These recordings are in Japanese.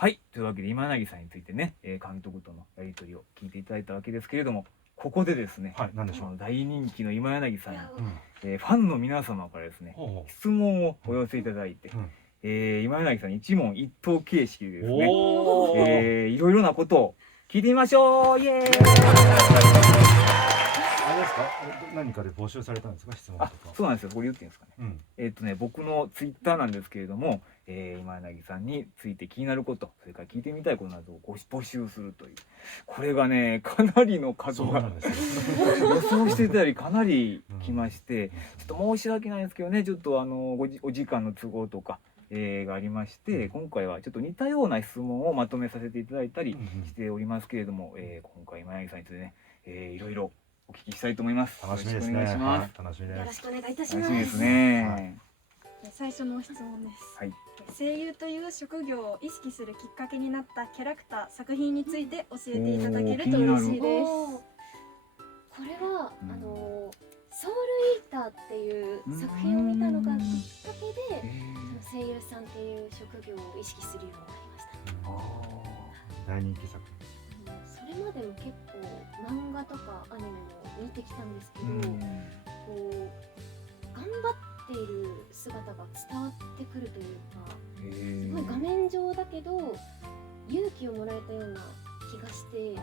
はい、というわけで今柳さんについてね、監督とのやり取りを聞いていただいたわけですけれども、ここでですね、はい、何でしょう。大人気の今柳さんに、うん、ファンの皆様からですね、ほうほう質問をお寄せいただいて、今柳さんに一問一答形式でですね、いろいろなことを聞いてみましょう。イエーイ。あれですか、何かで募集されたんですか、質問とか。そうなんですよ。これ言っていいんですかね。僕のツイッターなんですけれども、今柳さんについて気になること、それから聞いてみたいことなどを募集するという。これがね、かなりの数が予想してたよりかなり来まして、ちょっと申し訳ないんですけどね、ちょっとお時間の都合とか。がありまして、今回はちょっと似たような質問をまとめさせていただいたりしておりますけれども、今回今柳さんについてね、いろいろお聞きしたいと思います。楽しみですね。楽しみです。よろしくお願いいたします。楽しみですね。最初の質問です。はい。声優という職業を意識するきっかけになったキャラクター、作品について教えていただけると嬉しいです。これはソウルイーターっていう作品を見たのがきっかけで、声優さんっていう職業を意識するようになりました。大人気作品。それまでも結構漫画とかアニメも見てきたんですけど、こう頑張っている姿が伝わってくるというか、すごい画面上だけど勇気をもらえたような気がして、声優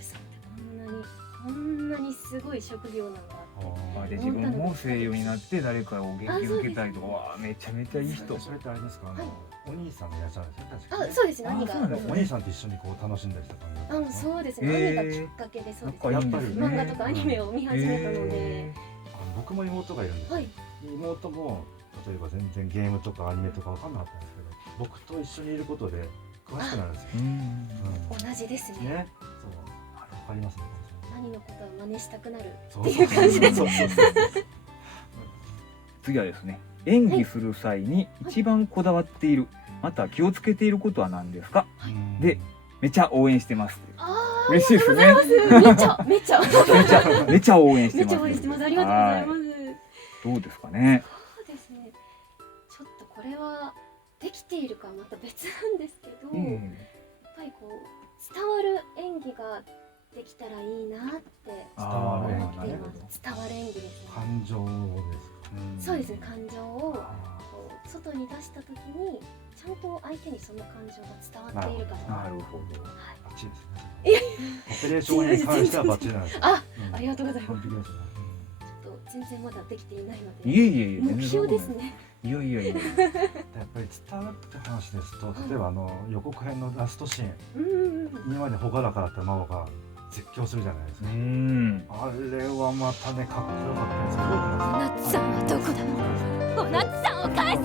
さんってこんなにすごい職業なんだって自分も声優になって誰かを元気づけたいとか、わめちゃめちゃいい人。それってあれですか、お兄さんがいらっしゃるんですよ、確かに。そうですね、兄が。お兄さんと一緒にこう楽しんだりとか。そうですね、兄がきっかけで、そうですね、やっぱり漫画とかアニメを見始めたので。僕も妹がいるんです。妹も例えば全然ゲームとかアニメとか分かんなかったんですけど、僕と一緒にいることで詳しくなるんですよ。同じですね。そう、分かりますね。兄のことを真似したくなるっていう感じです。次はですね、演技する際に一番こだわっている、また気をつけていることは何ですか。で、めちゃ応援してます。嬉しいですね。めちゃめちゃ応援してます。ありがとうございます。どうですかね。そうですね。ちょっとこれはできているかまた別なんですけど、やっぱりこう伝わる演技ができたらいいなって思っています。伝わる演技ですね。感情ですか。そうですね、感情を外に出した時にちゃんと相手にその感情が伝わっているか。なるほど。バッチリですね。オペレーションに関してはバッチリなんですよ。ありがとうございます。ちょっと全然まだできていないので。目標ですね。やっぱり伝わるって話ですと、例えば予告編のラストシーン、今まで朗らかだった真央が絶叫するじゃないですか。あれはまたね、かっこよかったです。小夏さんはどこだ。小夏さんを返せ。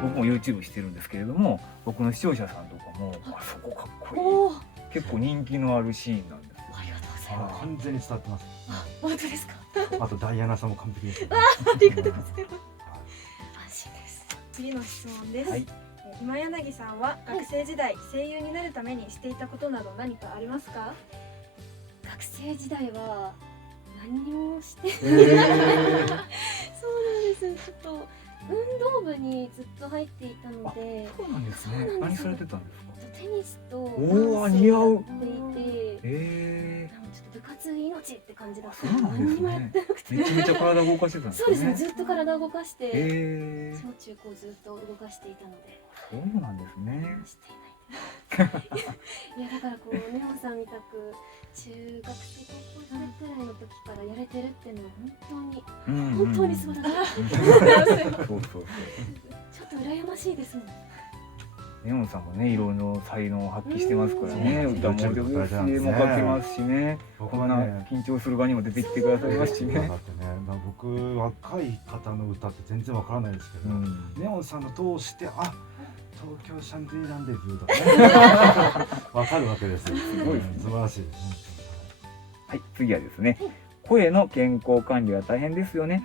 僕も YouTube してるんですけれども、僕の視聴者さんとかもそこかっこいい、結構人気のあるシーンなんです。ありがとうございます。完全に伝わってます。本当ですか。あとダイアナさんも完璧です。ありがとうございます。安心です。次の質問です。今柳さんは学生時代、声優になるためにしていたことなど何かありますか。学生時代は何にもしてない。そうなんです。ちょっと運動部にずっと入っていたので。そうなんですね。何されてたんですか。テニスとダンスをやっていて、ちょっと部活命って感じだったので、何にもやってなくて、めちゃめちゃ体動かしてたんですね。そうですね、ずっと体を動かして、小中高ずっと動かしていたので。そうなんですね。していないいや、だからこうネオさんみたく中学生高校生くらいの時からやれてるっていうのは本当に素晴らしい。ちょっと羨ましいですもん。ネオンさんもね、いろいろ才能を発揮してますからね。歌も上手ですし、絵も描けますしね。こんな緊張する場にも出てきてくださいますしね。僕、若い方の歌って全然わからないですけど、ネオンさんの通して、東京シャンデリランデブーとかね、わかるわけですよ。すごい素晴らしいです。はい、次はですね、声の健康管理は大変ですよね。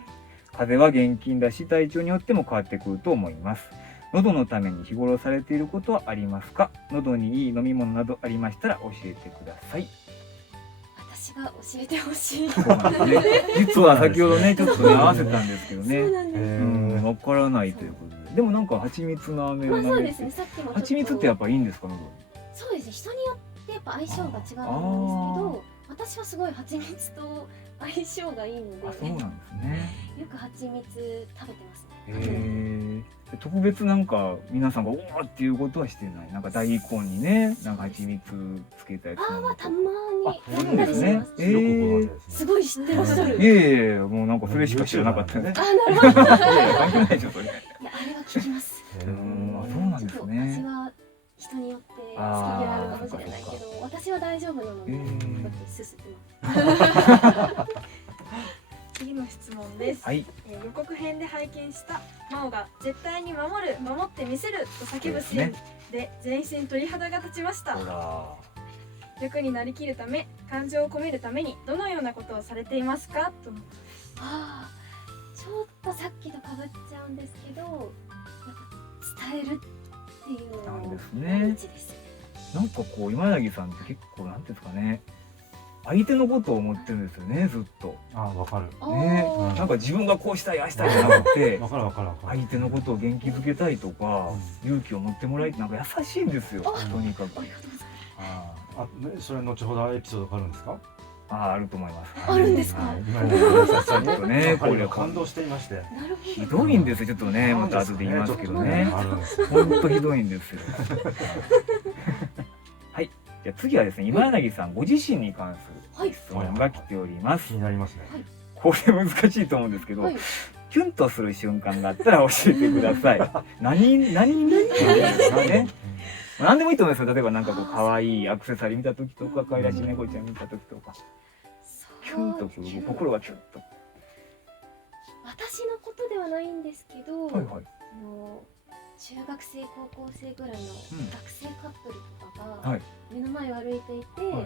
風邪は厳禁だし、体調によっても変わってくると思います。喉のために日頃されていることはありますか。喉にいい飲み物などありましたら教えてください。私が教えてほしい。そうなんですね。実は先ほどね、ちょっと合わせたんですけどね。わからないということででもなんか蜂蜜の飴をまあそう舐めて、ですね、さっきもちょっと蜂蜜ってやっぱいいんですか喉に？そうですね、人によってやっぱ相性が違うと思うんですけど、私はすごい蜂蜜と相性がいいので、あ、そうなんですね。よく蜂蜜食べてますへね。え。特別なんか皆さんがおーっていうことはしてない。なんか大根にね、なんか蜂蜜つけたやつ飲むと。ああ、たまあ、にやったりします。えよくご存知ー、ですね。すごい知ってらっしゃる。いえいえ、もうなんかそれしか知らなかったです。あ、なるほど。いや、いやいや関係ないでしょそれ。あれは効きます。あそうなんですねちょっと味は人によって好き嫌いあるかもしれないけど、私は大丈夫なので、こうやってすすってます。次の質問です。はい。予告編で拝見した真央が絶対に守ってみせると叫ぶシーンで全身鳥肌が立ちましたほ。ら。役になりきるため、感情を込めるためにどのようなことをされていますかと。ああ、ちょっとさっきとかぶっちゃうんですけど、やっぱ伝えるっていうのなんです大ね。事です。なんかこう今柳さんって結構なんていうんですかね。相手のことを思ってるんですよねずっと。あ、わかる。ねあーなんか自分がこうしたいああしたいじゃなくてわかるわかるわかる。相手のことを元気づけたいとか、勇気を持ってもらいなんか優しいんですよ。あとにかく。ありがとうございああ、ね、それ後ほどエピソードがあるんですか？あると思います。あるんですかはい今の優しさにちょっとねこれ感動していまして。ます。なるほど。ひどいんですよちょっとねまた後で言いますけどね。あるんです。ほんとひどいんですよ。はい。じゃあ次はですね今柳さんご自身に関する質問が来ております気。になりますね。これ難しいと思うんですけど、はい。キュンとする瞬間があったら教えてください。何にね。何でもいいと思いますよ。例えばなんかこう可愛いアクセサリー見た時とか可愛らしい猫ちゃん見た時とかキュンとくる心がキュンと。私のことではないんですけど、はいはい。中学生高校生ぐらいのうん学生カップルとかがはい目の前を歩いていて、はい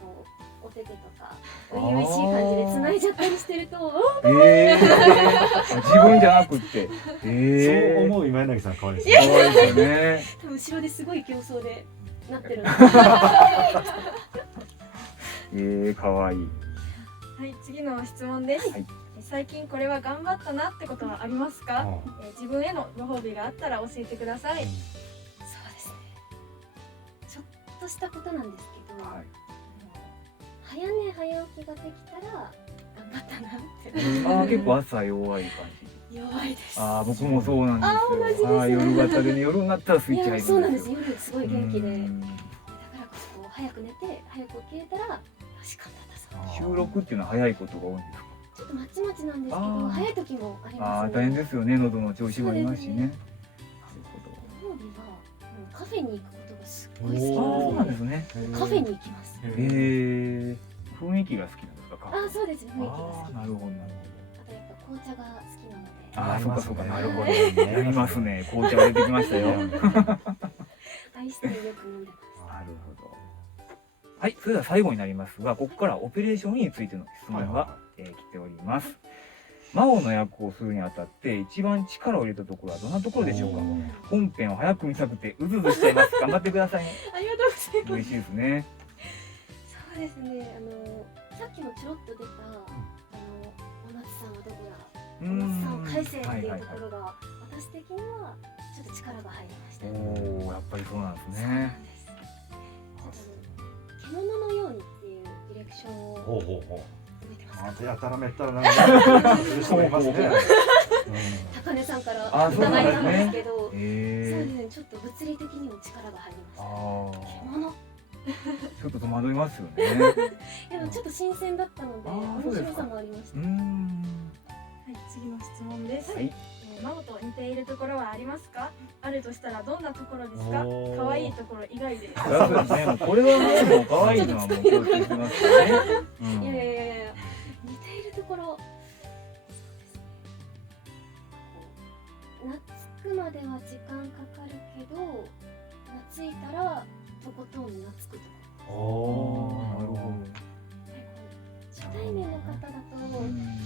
こうお手手とか初々しい感じで繋いじゃったりしてると、自分じゃなくって。そう思う今柳さん可愛いですね。可愛いですよね。多分後ろですごい競争でなってるんで可愛い。はい、次の質問です。はい最近これは頑張ったなってことはありますか？自分へのご褒美があったら教えてください。そうですね、ちょっとしたことなんですけど、はい。早寝早起きができたら頑張ったなってああ結構朝弱い感じ。弱いです。ああ僕もそうなんですよ。あー同じですあー夜型でね夜になったらスイッチ入るんですよ。そうなんです。夜すごい元気で、うんだからこそこう早く寝て早く起きれたらよし頑張ったぞ。収録っていうのは早いことが多いんですか？ちょっとまちまちなんですけど、あー早い時もありああますね。大変ですよね喉の調子もありますしね。なるご褒美はもうカフェに行くことがすごいほど。ああそうなん好きなので、ですね。カフェに行きます。雰囲気が好きなんですか？カフェあ、そうです。雰囲気が好ああきです。なるほどなるあとやっぱ紅茶が好きなので。ああそうかそうかなるほど。ねやりますね。紅茶が出てきましたよ。なるアイスティーよく飲んでます。ほど。はいそれでは最後になりますがここからオペレーションについての質問が来ております。魔王の役をするにあたって一番力を入れたところはどんなところでしょうか？本編を早く見たくてうずうずしちゃいます。頑張ってくださいね。ありがとうございます。嬉しいですね。そうですね。さっきもちょろっと出たお夏さんはどこだ。うお夏さんを返せってはいいうはいところが私的にはちょっと力が入りました。おおやっぱりそうなんですそうなね。んです。ちょっと獣のようにっていうディレクションをほうほうほう。覚えてますか？またやたらめったらなんかする人もいますね。高根さんからあいただいたんですけど、そうへえ。ですね。ちょっと物理的にも力が入りまあした。あ獣。ちょっと戸惑いますよね。でもちょっと新鮮だったのであー面白さもありました。うーん。はい、次の質問です。はい。真央と似ているところはありますか？あるとしたらどんなところですか？おー可愛いところ以外で。そうですね。もうこれはねもう可愛いのはもう共通してますよね。うんいやいやいやいや、似ているところ、そうですね。懐くまでは時間かかるけど、懐いたらとことん懐くとこおなるほど。ろ。初対面の方だと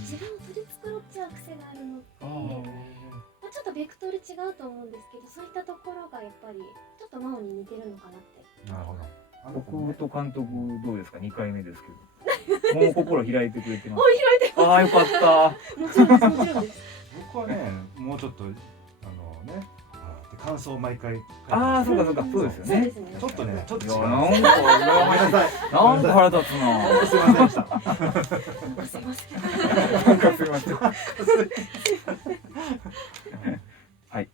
自分を取り繕っちゃう癖があるのって、まあ、ちょっとベクトル違うと思うんですけど、そういったところがやっぱりちょっと真央に似てるのかなって。なるほど。僕と監督どうですか？2回目ですけど。もう心開いてくれてます。開いてああよかった。もちろんです、もちろんです。僕はね、もうちょっとね。で感想を毎回。ああ、そうかそうか、そうですよね。ちょっとね、ちょっと違う。いや、なんか羨ましい。なんか腹立つな。本当すいませんでした。すいません。なんかすいません。はい。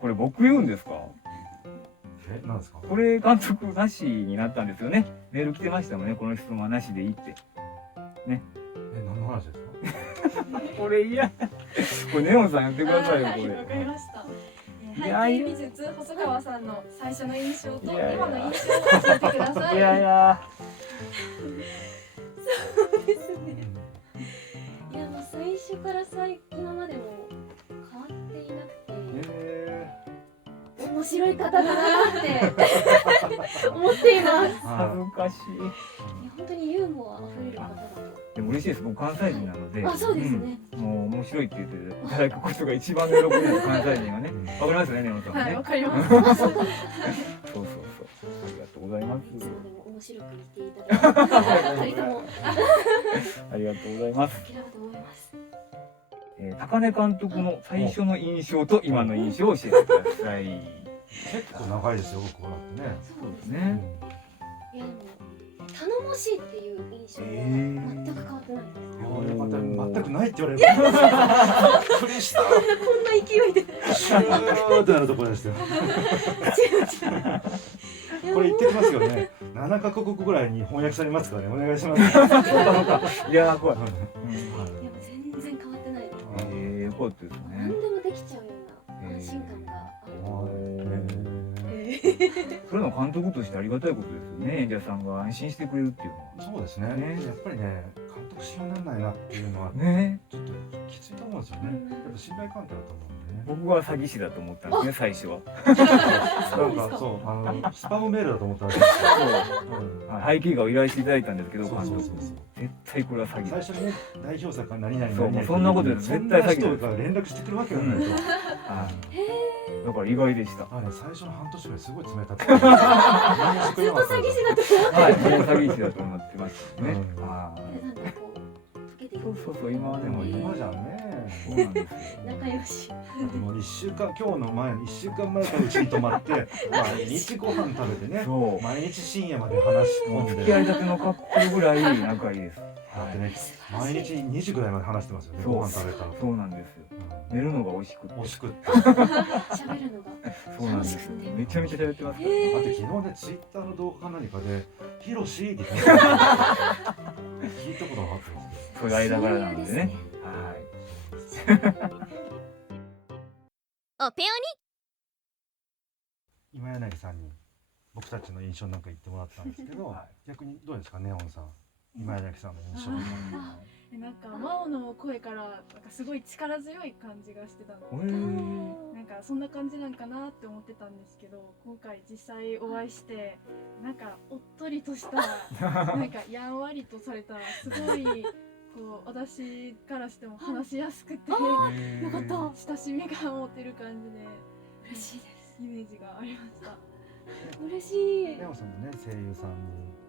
これ僕言うんですか？なんですか？これ監督なしになったんですよね。メール来てましたもんね。この質問はなしでいいって。ね。何の話ですか？これ嫌。これネオンさんやってくださいよ、こはい、わかりれ。ました。いや背景美術細川さんの最初の印象といやいや今の印象を教えてください。いやいや。そうですね。いやもう最初から今までも変わっていなくて、面白い方だなって思っています。恥ずかしい。いや本当にユーモア溢れる方だと。でも嬉しいです。僕関西人なので。あ、そうですね。もう面白いって言っていただくことが一番喜びです。関西人はね。わかりますよね、ネオンさんはい、ねわ。かります。そうそうそう。ありがとうございます。いつまでも面白く言っていただいて、二人ともありがとうございます。好きだと思います。高根監督の最初の印象と今の印象を教えてください。結構長いですよ、僕こうやってね。そうですね。いやでも頼もしいっていう印象は全く変わってないです。全くないって言われる。びっくりした。こんな勢いで。シューってなるところですよ。これ言ってきますよね。7カ国ぐらいに翻訳されますからね。お願いします。いやー、怖い。いや全然変わってないです。よかったです何ね。でもできちゃうような安心感があると思う。それの監督としてありがたいことですよね。演者さんが安心してくれるっていうのは。そうですね。やっぱりね、監督信用ならないなっていうのはね。ちょっときついと思うんですよね。やっぱ信頼関係だと思うんでね。僕は詐欺師だと思ったんですね、最初は。なんかそうスパムメールだと思ったらしいですよ。背景画を依頼していただいたんですけど、監督。そうそうそう絶対これは詐欺だ。最初にね、代表作が何々そう、もう何々そんなことです。絶対詐欺そんなだ。人が連絡してくるわけがないと。だから意外でした。最初の半年ぐらいすごい冷たくて。ずっと詐欺師だとはい、もう詐欺師だと思ってましたね。うんだんだんこう溶けていく。そう、今はでも今じゃね。そうなんですよ。仲良し。でも今日の前1週間前からうちに泊まって毎日ご飯食べてね、そう。毎日深夜まで話し込んで、付き合いたてのカップルぐらい仲いいです。だってね、毎日2時ぐらいまで話してますよね。ご飯食べたら。そうなんですよ。寝るのが美味しくて。惜しくって。喋るのがそうなんですよ。めちゃめちゃ喋ってますから。だって昨日ね、ツイッターの動画か何かで「ヒロシ」って聞いたことなかったんですけど。そういう間柄なのでね。おペオ今柳さんに僕たちの印象なんか言ってもらったんですけど、逆にどうですか、ネオンさん、今柳さんの印象。なんか真央の声からなんかすごい力強い感じがしてたので、なんかそんな感じなんかなって思ってたんですけど、今回実際お会いしてなんかおっとりとしたなんかやんわりとされたすごいこう私からしても話しやすくてよかった。親しみが持てる感じで嬉しいです。イメージがありました。嬉しい。ネオンさんもね、声優さんに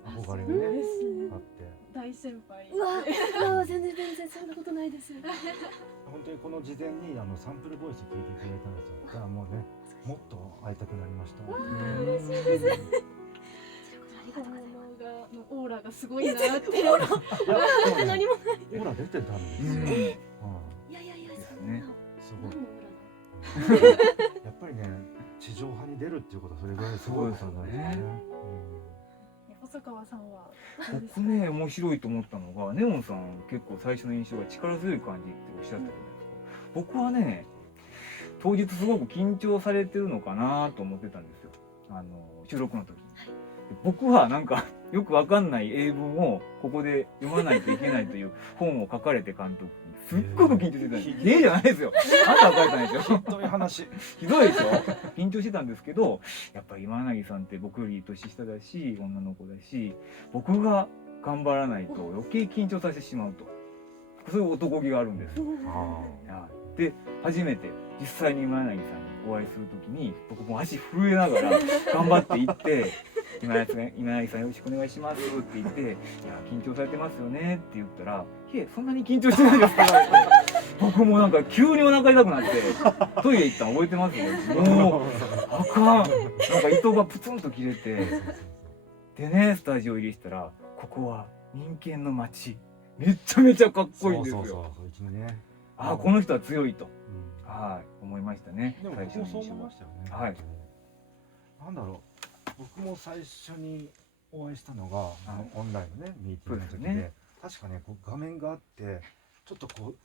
憧れがね、あって大先輩うわ、全然そんなことないです。本当にこの事前にサンプルボイス聞いていただいたんですよ。だからもうね、もっと会いたくなりました。嬉しいです。本物のオーラがすごいなって。いや、でも何もない。ほら出てたんですよ。いやそんねな。すごい。何の裏だ。やっぱりね、地上波に出るっていうことはそれぐらいすごいことなんですよね。細川さんは僕ね、面白いと思ったのが、ネオンさん結構最初の印象が力強い感じっておっしゃったじゃないですか。僕はね、当日すごく緊張されてるのかなと思ってたんですよ。収録の時に。僕はなんかよくわかんない英文をここで読まないといけないという本を書かれて監督すっごく緊張してたんです。じゃないですよ。あんたが書いたんですよ。ひどい話。ひどいでしょ。緊張してたんですけど、やっぱり今柳さんって僕より年下だし、女の子だし、僕が頑張らないと余計緊張させてしまうと。そういう男気があるんですよ。で、初めて実際に今柳さんにお会いするときに、僕も足震えながら頑張って行って、今柳さんよろしくお願いしますって言って、いや緊張されてますよねって言ったら、いえそんなに緊張してないですから僕もなんか急にお腹痛くなってトイレ行ったの覚えてますよ。もうあかん、なんか糸がプツンと切れて、でねスタジオ入りしたら、ここは人間の街、めちゃめちゃかっこいいんですよ。そういきなりね。ああこの人は強いと、うん、はい思いましたね。でも僕もそう思いましたよね。はい。なんだろう、僕も最初にお会いしたのが、オンラインのねミーティングの時で、ね、確かねこう画面があってちょっとこう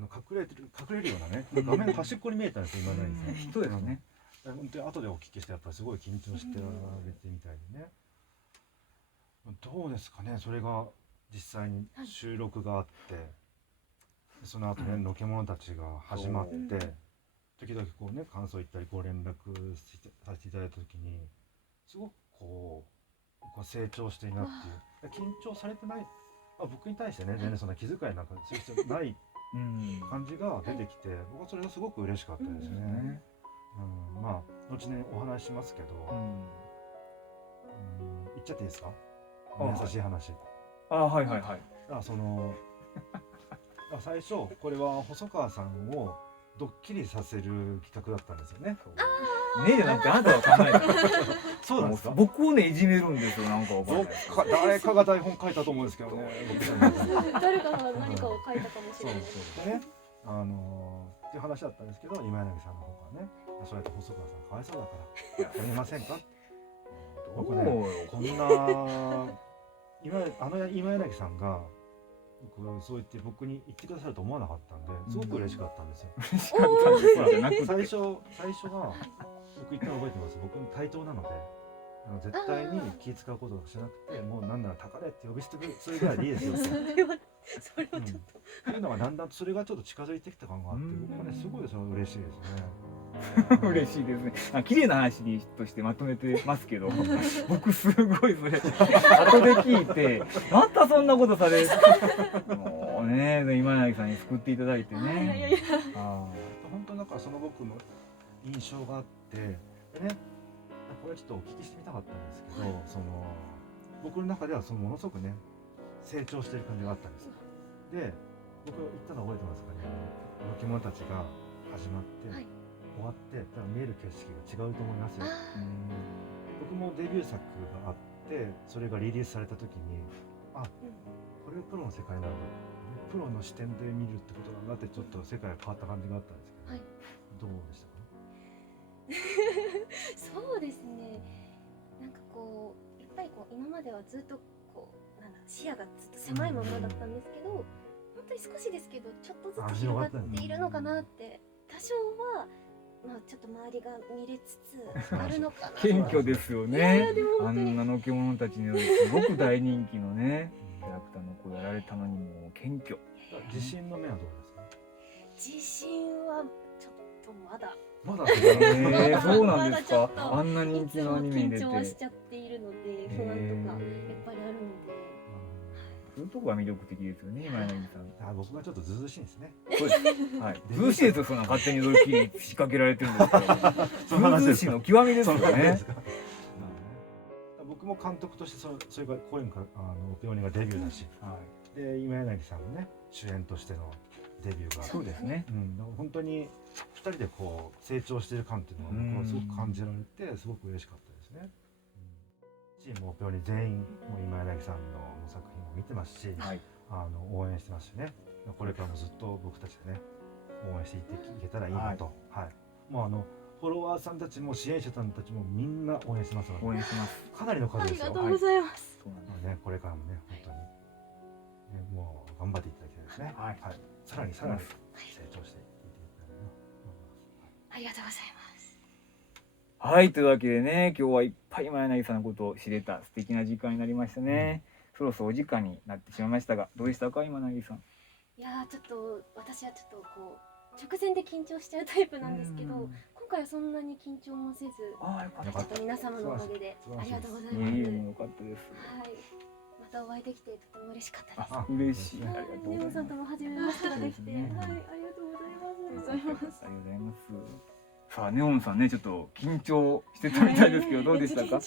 隠れるようなね画面の端っこに見えたんですよ今ないですね。そうですね。本当に後でお聞きしてやっぱりすごい緊張してられてみたいでね。どうですかね、それが実際に収録があって、その後ねのけ者たちが始まって、時々こうね感想言ったりご連絡させていただいた時にすごくこう成長しているなっていう、緊張されてない、僕に対してね全然そんな気遣いなんかする必要ない感じが出てきて、僕はそれがすごく嬉しかったですね。まあ後にお話しますけど、言っちゃっていいですか、優しい話。はいはいはい。その最初これは細川さんをドッキリさせる企画だったんですよね。ねえじゃなくてあなたが考えた。そうなんですか。僕をねいじめるんですよ、なんかわかんない。誰かが台本書いたと思うんですけどね。誰かが何かを書いたかもしれない。そうでね、っていう話だったんですけど、今柳さんの方がね、それと細川さんかわいそうだからやりませんか。僕ねこんな今柳さんがそう言って僕に言ってくださると思わなかったんで、すごく嬉しかったんですよ。嬉しかったんですよ。最初は僕言ったの覚えてます。僕の対等なので、絶対に気使うことをしなくて、もうなんなら高値って呼び捨てするぐらいでいいですよ。それはちょっと。というのがだんだんそれがちょっと近づいてきた感があって、僕はねすごいそれ嬉しいですね。嬉しいですね。綺麗な話としてまとめてますけど、僕すごいそれ後で聞いて、またそんなことされる。もうね、今柳さんに救っていただいてね。本当なんかその僕の印象があって、ね、これちょっとお聞きしてみたかったんですけど、その僕の中ではそのものすごくね成長している感じがあったんですよ。で、僕言ったの覚えてますかね。のけ者たちが始まって。終わって多分見える景色が違うと思いますよ。僕もデビュー作があってそれがリリースされた時にこれがプロの世界なんだ、プロの視点で見るってことなんだってちょっと世界が変わった感じがあったんですけど、どうでしたか。そうですね、なんかこうやっぱりこう今まではずっとこう視野がずっと狭いままだったんですけど、本当に少しですけどちょっとずつ広がっているのかなって、多少はちょっと周りが見れつつあるのかな。謙虚ですよね。あんなのけ者たちにすごく大人気のねキャラクターの子やられたのにも謙虚。自信の目はどうですか。自信はちょっとまだそうなんですか。あんな人気のアニメに出て緊張しちゃっているので不安とかやっぱりあるので、そういうとこが魅力的ですよね、今柳さん。僕がちょっとずうずうしいんですね。そうです。はい。ずうしいですよ、そんな勝手にドッキリ仕掛けられてるんですから。ずうずうしいの極みですよね。僕も監督としてそれがこういうオペオニがデビューだし、で今柳さんのね主演としてのデビューが、そうですね。本当に2人でこう成長している感っていうのは僕はすごく感じられてすごく嬉しかったですね。チームオペオニ全員もう今柳さんの作品を見てますし、応援してますしね。これからもずっと僕たちでね応援していけたらいいなと。もうフォロワーさんたちも支援者さんたちもみんな応援してますので、応援します。かなりの数ですよ。ありがとうございます。これからもね本当にもう頑張っていただきたいですね。さらに成長していっていただきたいな。ありがとうございます。はい、というわけでね、今日はいっぱい今柳さんのことを知れた素敵な時間になりましたね。そろそろお時間になってしまいましたが、どうでしたか今柳さん。いやちょっと私はちょっとこう直前で緊張しちゃうタイプなんですけど、今回はそんなに緊張もせず、ちょっと皆様のおかげでありがとうございます。よかったです。またお会いできてとても嬉しかったです。嬉しい。ありがとうございます。ネモさんとも初めましてができて、ありがとうございます。ありがとうございます。さあネオンさんねちょっと緊張してたみたいですけどどうでしたか？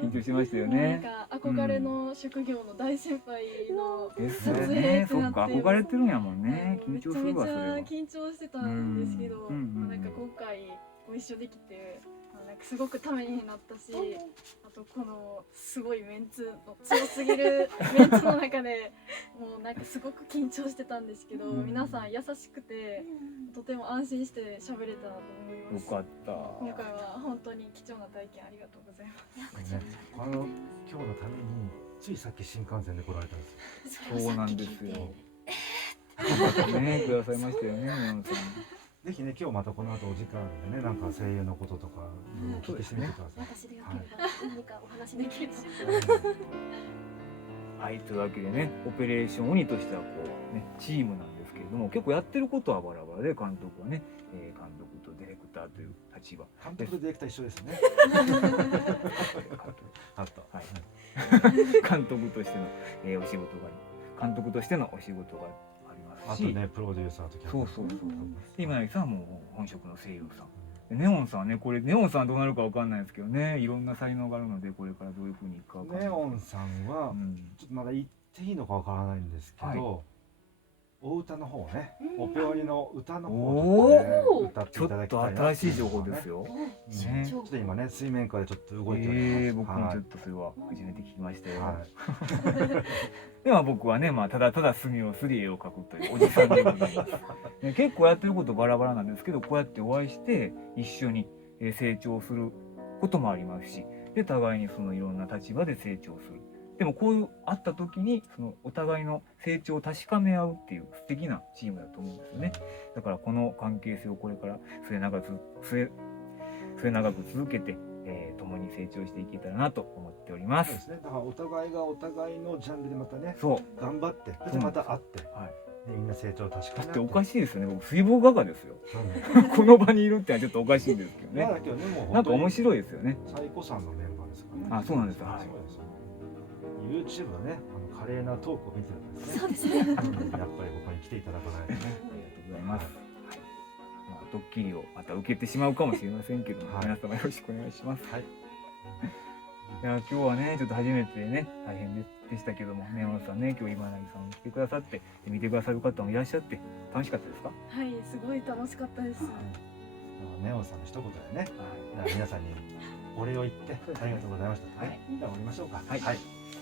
緊張しましたよね。なんか憧れの職業の大先輩のです撮影ね。ってなってそっか憧れてるんやもんね。緊めちゃ張するわそれは。めちゃ緊張してたんですけど、うんなんか今回ご一緒できて、なんかすごくためになったし、あとこのすごいメンツの強すぎるメンツの中でもうなんかすごく緊張してたんですけど、皆さん優しくてとても安心して喋れたと思います。よかった。今回は本当に貴重な体験ありがとうございます。いやこちらこそありがとうございます。今日のためについさっき新幹線で来られたんですよ。そうなんですよ。よかったねくださいましたよねネオンさん。ぜひね今日またこの後お時間でねなんか声優のこととかお聞きしてみてください。私でよければ何かお話できれば。はいというわけでねオペレーション鬼としてはこうねチームなんですけれども結構やってることはバラバラで監督はね、監督とディレクターという立場。監督とディレクター一緒ですよね。あった。はい監督としての、お仕事が監督としてのお仕事がありますし、あとねプロデューサーとそうそうそうで今柳さんはもう本職の声優さんでネオンさんはねこれネオンさんどうなるかわかんないですけどねいろんな才能があるのでこれからどういうふうにいくかわかんないネオンさんはちょっとまだ言っていいのかわからないんですけど、お歌の方ね、オペオリの歌の方を歌ってちょいただっときたいな。新しい情報ですよ。ねちょっと今ね水面下でちょっと動いております。僕もちょっとそれは初めて聞きましたよ。はい。では僕はねただただ墨をすり絵を描くというおじさんでございます。ね結構やってることバラバラなんですけどこうやってお会いして一緒に成長することもありますしで互いにそのいろんな立場で成長する。でもこういう会った時にそのお互いの成長を確かめ合うっていう素敵なチームだと思うんですよね。だからこの関係性をこれから末永く続けて、共に成長していけたらなと思っております。そうですね。だからお互いがお互いのジャンルでまたね、そう頑張ってそしてまた会って、はいねみんな成長を確かめ合だっておかしいですよね。僕水墨画家ですよ。うんこの場にいるってのはちょっとおかしいんですけどね。まだ今日ねもうなんか面い。白いですよね。サイコさんのメンバーですからね。あ、そうなんですよ。はい。そうですよ。YouTube のね華麗なトークを見てるんですね。そうですね。やっぱりここに来ていただかないとね。ありがとうございます。はい。ドッキリをまた受けてしまうかもしれませんけども、皆様よろしくお願いします。はい。いや今日はねちょっと初めてね大変でしたけどもネオンさんね今日今柳さん来てくださって見てくださる方もいらっしゃって楽しかったですか？はい、すごい楽しかったです。ネオンさんの一言でね、皆さんにお礼を言ってありがとうございました。はい。じゃあ終わりましょうか。はい。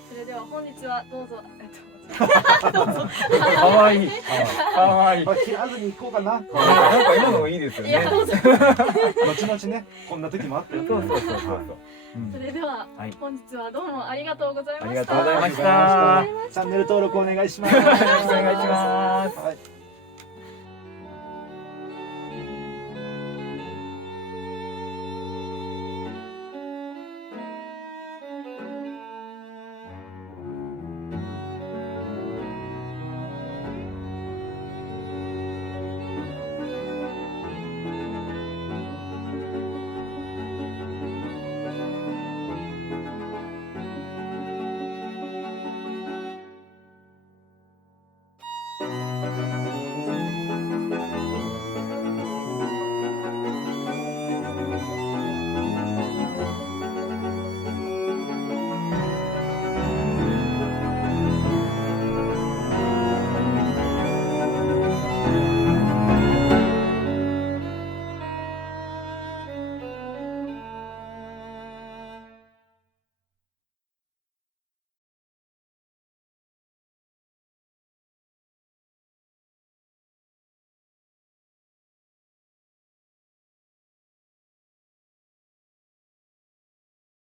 それでは本日はどうぞ。かわいい。かわいい。切らずに行こうかな。なんか今のもいいですよね。どうぞ。後々ねこんな時もあったよ。そうそう。それでは本日はどうもありがとうございました。ありがとうございました。チャンネル登録お願いします。お願いします。はい。